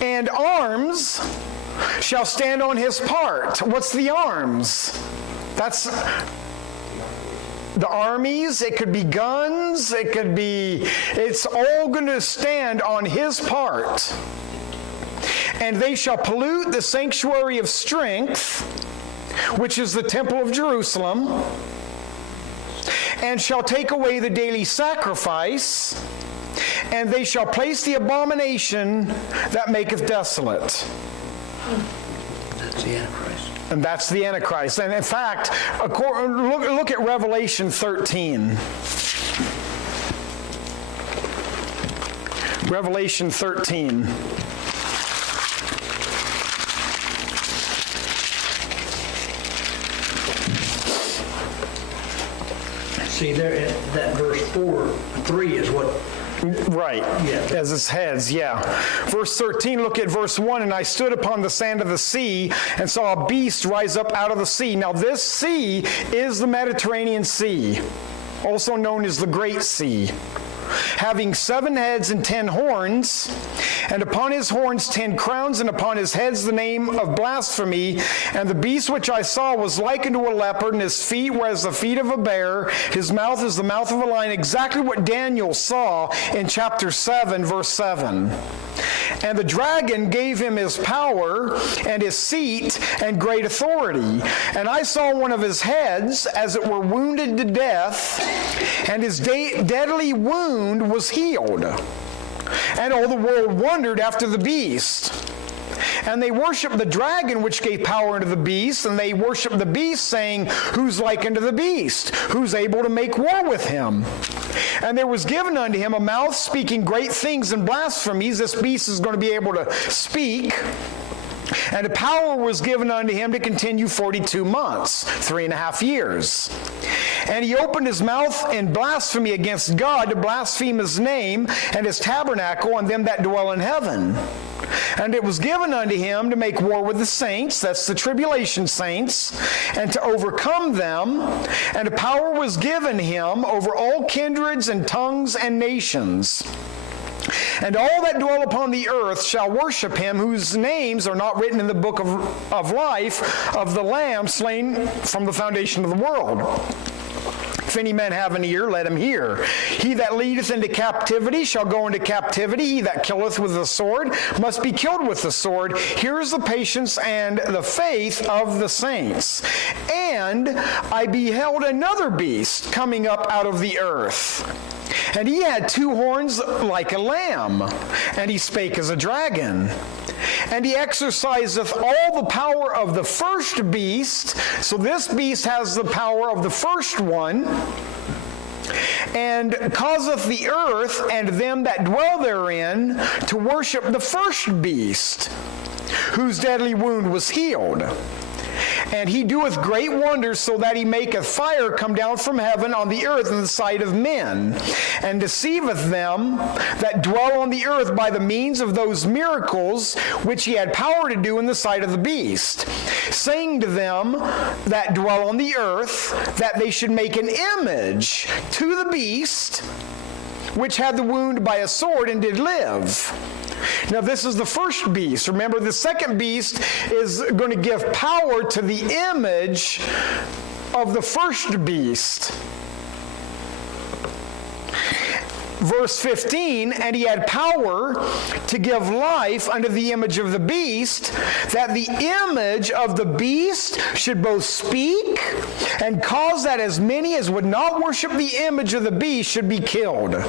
And arms shall stand on his part. What's the arms? That's the armies, it could be guns, it could be, it's all going to stand on his part. And they shall pollute the sanctuary of strength, which is the temple of Jerusalem, and shall take away the daily sacrifice, and they shall place the abomination that maketh desolate. That's the Antichrist. And that's the Antichrist. And in fact, look at Revelation 13. Revelation 13. See, there, that verse 3 is what, Right, Yeah. as its heads, yeah. Verse 13, look at verse 1. And I stood upon the sand of the sea and saw a beast rise up out of the sea. Now this sea is the Mediterranean Sea, also known as the Great Sea, having 7 heads and 10 horns, and upon his horns 10 crowns, and upon his heads the name of blasphemy. And the beast which I saw was like unto a leopard, and his feet were as the feet of a bear. His mouth is the mouth of a lion, exactly what Daniel saw in chapter 7, verse 7. And the dragon gave him his power and his seat and great authority. And I saw one of his heads as it were wounded to death, and his deadly wound was healed. And all the world wondered after the beast. And they worshiped the dragon which gave power unto the beast, and they worshiped the beast, saying, Who's like unto the beast? Who's able to make war with him? And there was given unto him a mouth speaking great things and blasphemies. This beast is going to be able to speak. And a power was given unto him to continue 42 months, 3.5 years. And he opened his mouth in blasphemy against God, to blaspheme his name and his tabernacle and them that dwell in heaven. And it was given unto him to make war with the saints, that's the tribulation saints, and to overcome them. And a power was given him over all kindreds and tongues and nations. And all that dwell upon the earth shall worship him, whose names are not written in the book of life of the Lamb slain from the foundation of the world. If any man have an ear, let him hear. He that leadeth into captivity shall go into captivity. He that killeth with the sword must be killed with the sword. Here is the patience and the faith of the saints. And I beheld another beast coming up out of the earth. And he had 2 horns like a lamb, and he spake as a dragon. And he exerciseth all the power of the first beast. So this beast has the power of the first one, and causeth the earth and them that dwell therein to worship the first beast, whose deadly wound was healed. And he doeth great wonders, so that he maketh fire come down from heaven on the earth in the sight of men, and deceiveth them that dwell on the earth by the means of those miracles which he had power to do in the sight of the beast, saying to them that dwell on the earth that they should make an image to the beast which had the wound by a sword and did live. Now this is the first beast. Remember, the second beast is going to give power to the image of the first beast. Verse 15, and he had power to give life unto the image of the beast, that the image of the beast should both speak and cause that as many as would not worship the image of the beast should be killed.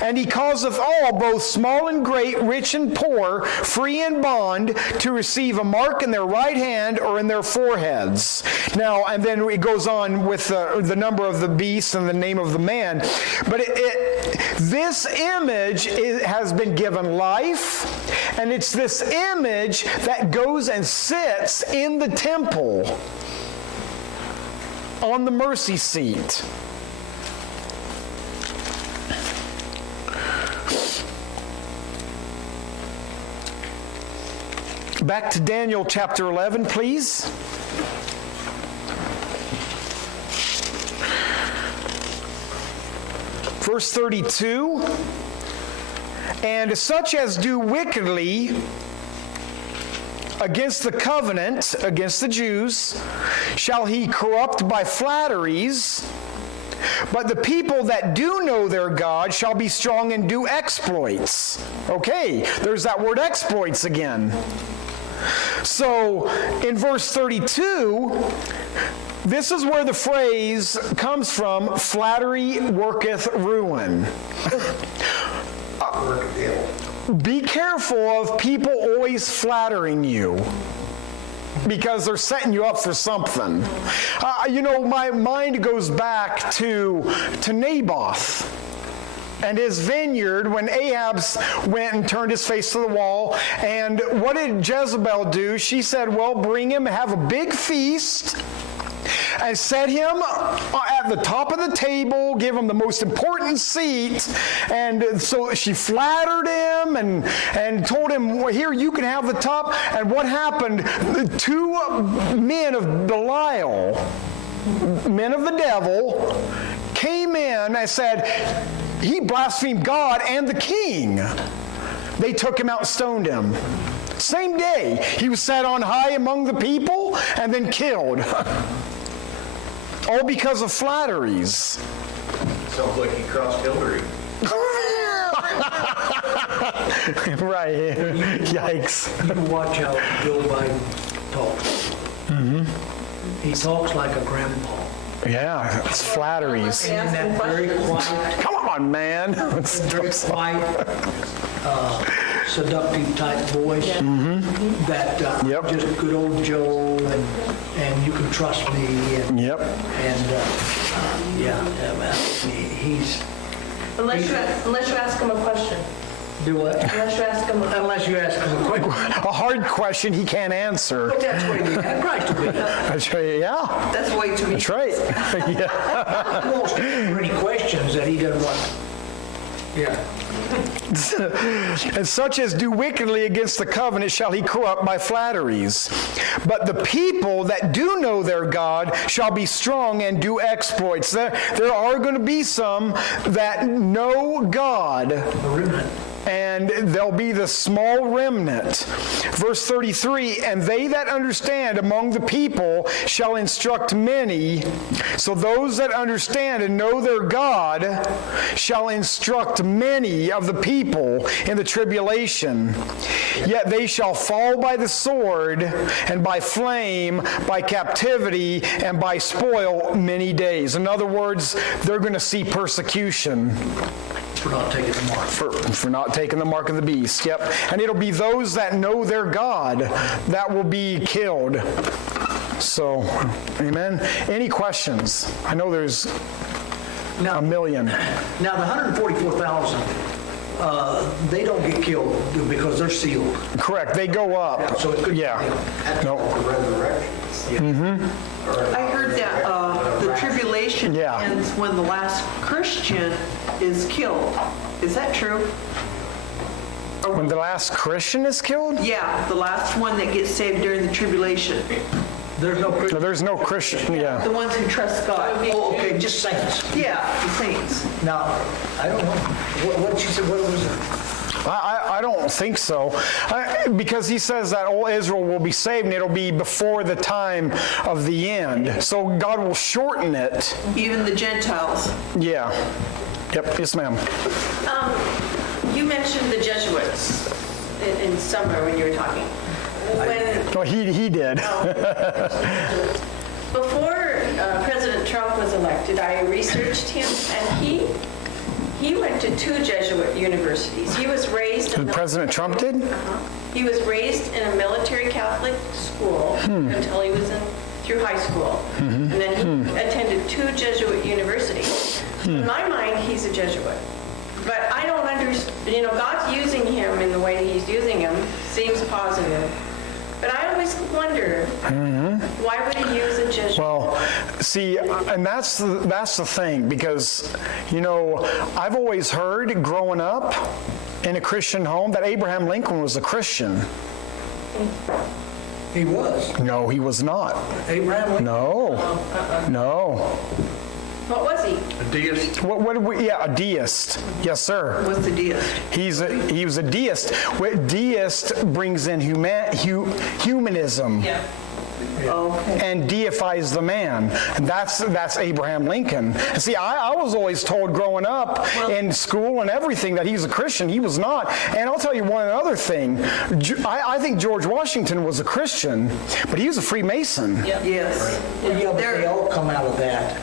And he causeth all, both small and great, rich and poor, free and bond, to receive a mark in their right hand or in their foreheads. Now, and then it goes on with the number of the beast and the name of the man. But this image has been given life, and it's this image that goes and sits in the temple on the mercy seat. Back to Daniel chapter 11, please. Verse 32. And such as do wickedly against the covenant, against the Jews, shall he corrupt by flatteries. But the people that do know their God shall be strong and do exploits. Okay, there's that word exploits again. So in verse 32, this is where the phrase comes from, flattery worketh ruin. Be careful of people always flattering you, because they're setting you up for something. My mind goes back to Naboth and his vineyard when Ahab went and turned his face to the wall. And what did Jezebel do? She said, well, bring him, have a big feast, and set him at the top of the table, give him the most important seat. And so she flattered him and told him, well, here, you can have the top. And what happened? The two men of Belial, men of the devil, came in and said, he blasphemed God and the king. They took him out and stoned him. Same day. He was set on high among the people and then killed. All because of flatteries. Sounds like he crossed Hillary. Right. Yikes. You watch how Joe Biden talks. He talks like a grandpa. Yeah, it's flatteries. And in that very quiet, Come on, man. very quiet, seductive type voice that Yep. just good old Joe and you can trust me. And, Yep. he's Unless you ask him a question. do what? Unless you ask him a Unless you ask him a quick one. A hard question he can't answer. But that's what he Christ will be. That's right. Yeah, That's way too many. that's right. Yeah. He won't answer any questions that he doesn't want. Yeah. And such as do wickedly against the covenant shall he corrupt by flatteries. But the people that do know their God shall be strong and do exploits. There are going to be some that know God, and there'll be the small remnant. Verse 33, and they that understand among the people shall instruct many. So those that understand and know their God shall instruct many of the people in the tribulation. Yet they shall fall by the sword, and by flame, by captivity, and by spoil many days. In other words, they're going to see persecution. For not taking the mark. For not taking the mark of the beast. Yep. And it'll be those that know their God that will be killed. So, amen. Any questions? I know there's a million. Now, the 144,000, they don't get killed because they're sealed. Correct. They go up. Yeah, so it could- No. I heard that the tribulation Yeah. ends when the last Christian is killed. Is that true? When the last Christian is killed? Yeah, the last one that gets saved during the tribulation. There's no No, Christian. there's no Christian. Yeah. The ones who trust God. Oh, okay, just saints. Yeah, the saints. Now, I don't know. What did she say? What was it? I don't think so. Because he says that all Israel will be saved, and it'll be before the time of the end. So God will shorten it. Even the Gentiles. Yeah. Yep. Yes, ma'am. You mentioned the Jesuits in summer when you were talking. Oh, he did. Before President Trump was elected, I researched him, and he went to 2 Jesuit universities. He was raised in President Trump did? He was raised in a military Catholic school until he was through high school. And then he attended 2 Jesuit universities. In my mind, he's a Jesuit. But I don't understand, God's using him in the way he's using him, seems positive. But I always wonder, why would he use a Jesuit? Well, see, and that's the thing, because, I've always heard growing up in a Christian home that Abraham Lincoln was a Christian. He was. No, he was not. Abraham Lincoln. No. No. What was he? A deist. What did we, yeah, a deist. Yes, sir. What's the deist? He was a deist. Deist brings in humanism. Yeah. Okay. And deifies the man. And that's Abraham Lincoln. See, I was always told growing up in school and everything that he's a Christian. He was not. And I'll tell you one other thing. I think George Washington was a Christian, but he was a Freemason. Yes. Well, yeah, but they They're- all come out of that.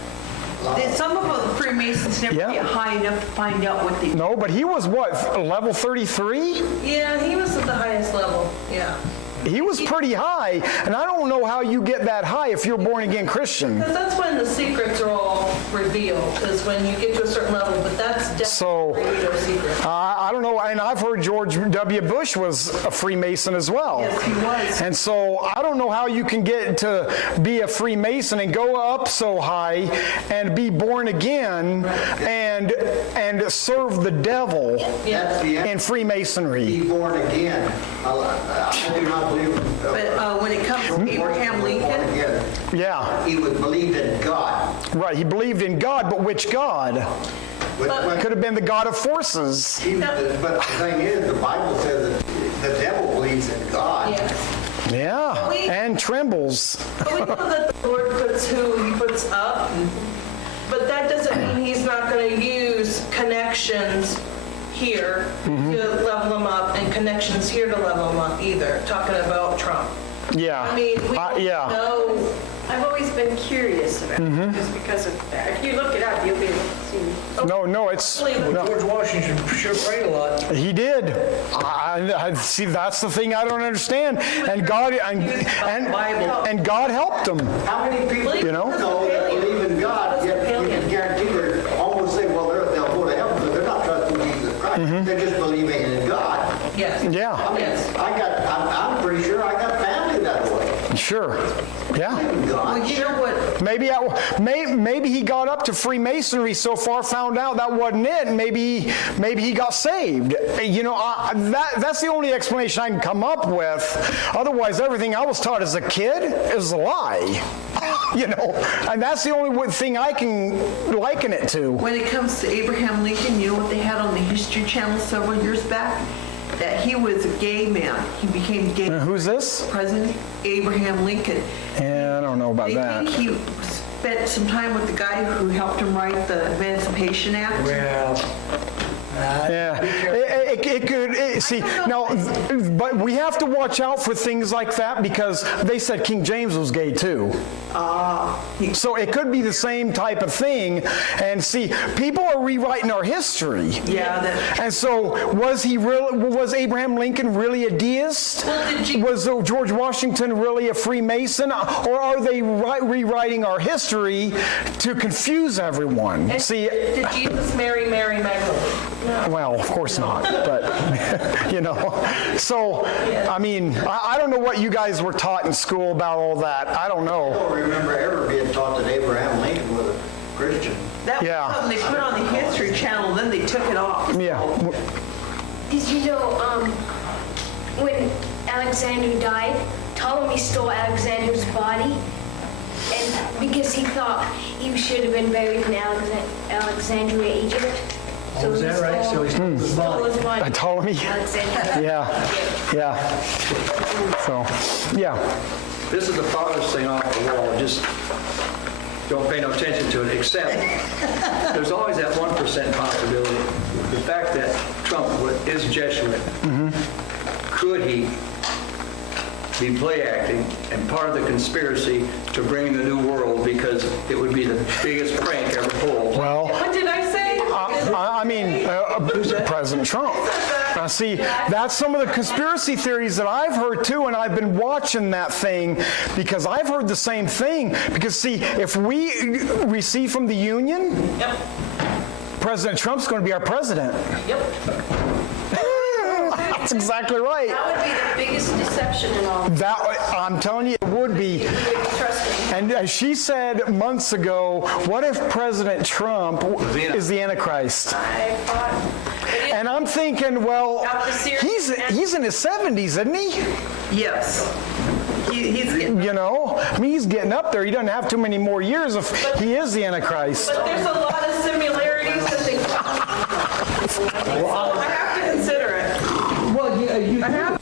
Some of the Freemasons never Yeah. get high enough to find out what they. No, but he was what, level 33? Yeah, he was at the highest level, yeah. He was pretty high, and I don't know how you get that high if you're a born-again Christian. Because that's when the secrets are all revealed, is when you get to a certain level, but that's So, definitely radio secret. I don't know, and I've heard George W. Bush was a Freemason as well. Yes, he was. And so I don't know how you can get to be a Freemason and go up so high and be born again and serve the devil That's the in end. Freemasonry. Be born again. I do not believe. But when it comes to Abraham Born Lincoln, again. Yeah, He would believe in God. right. He believed in God, but which God? But Could have been the God of forces. but the thing is, the Bible says that the devil believes in God. Yes. Yeah, and trembles. But we know that the Lord puts who he puts up, but that doesn't mean he's not going to use connections here to level them up and connections here to level them up either, talking about Trump. Yeah. I mean, we don't yeah. know. I've always been curious about it, just because of that. If you look it up, you'll be able to see. No, it's no. George Washington sure prayed a lot. He did. I see. That's the thing I don't understand. And God and God helped him. How many people You know? that believe in God, yet you can guarantee they're almost say, well, they'll go to heaven, but they're not trusting Jesus Christ. They're just believing in God. Yes. Yeah. I mean, Yes. I'm pretty sure I got family that way. Sure. Yeah. God. well, you know what? Maybe he got up to Freemasonry so far, found out that wasn't it, and maybe he got saved. You know, that's the only explanation I can come up with. Otherwise, everything I was taught as a kid is a lie. You know, and that's the only thing I can liken it to. When it comes to Abraham Lincoln, you know what they had on the History Channel several years back? That he was a gay man. He became gay. Who's this? President Abraham Lincoln. Yeah, I don't know about They that. think he spent some time with the guy who helped him write the Emancipation Act. Well, Yeah, it could, see, now, but we have to watch out for things like that because they said King James was gay too. So it could be the same type of thing. And see, people are rewriting our history. Yeah, And so was Abraham Lincoln really a deist? Was George Washington really a Freemason? Or are they rewriting our history to confuse everyone? See, Did Jesus marry Mary Magdalene? well, of course not, but, you know. So, I mean, I don't know what you guys were taught in school about all that. I don't I know. don't remember ever being taught that Abraham Lincoln was a Christian. that was Yeah. something they put on the History Channel, then they took it off. Yeah. Did you know when Alexander died, Ptolemy stole Alexander's body, and because he thought he should have been buried in Alexandria, Egypt. So is he that right? So he stole his stole body. his body. Ptolemy? Alexandria. Yeah. So, yeah. This is the farthest thing off the wall, just don't pay no attention to it, except there's always that 1% possibility. The fact that Trump is Jesuit, could he be play acting and part of the conspiracy to bring the new world, because it would be the biggest prank ever pulled. Well, What did I say? I mean, President Trump. See, that's some of the conspiracy theories that I've heard too, and I've been watching that thing because I've heard the same thing. Because see, if we recede from the Union, Yep. President Trump's going to be our president. Yep. That's exactly right. That would be the biggest deception in all. I'm telling you, it would be. We would be trusting. And as she said months ago, what if President Trump is the Antichrist? I thought. And I'm thinking, well, he's in his 70s, isn't he? Yes. He's getting, You know, I mean, he's getting up there. He doesn't have too many more years if he is the Antichrist. but there's a lot of similarities to things. So I have to consider it. Well, I have